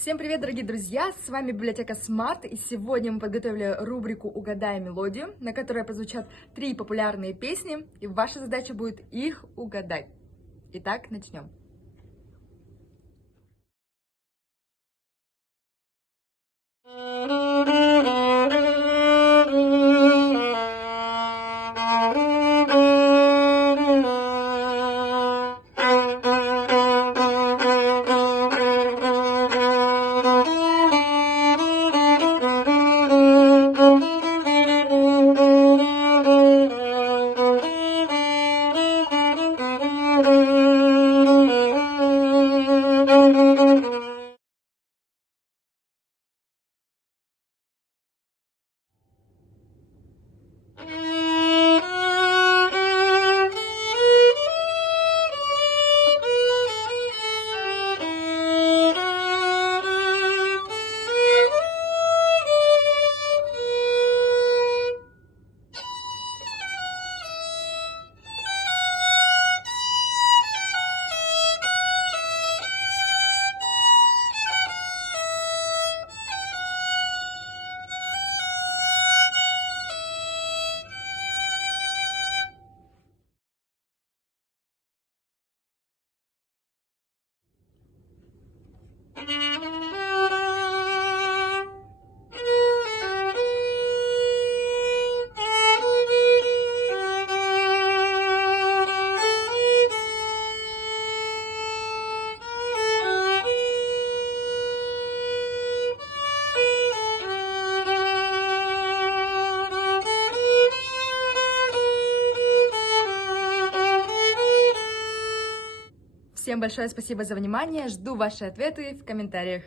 Всем привет, дорогие друзья! С вами библиотека Smart, и сегодня мы подготовили рубрику «Угадай мелодию», на которой прозвучат 3 популярные песни, и ваша задача будет их угадать. Итак, начнем. Всем большое спасибо за внимание, жду ваши ответы в комментариях.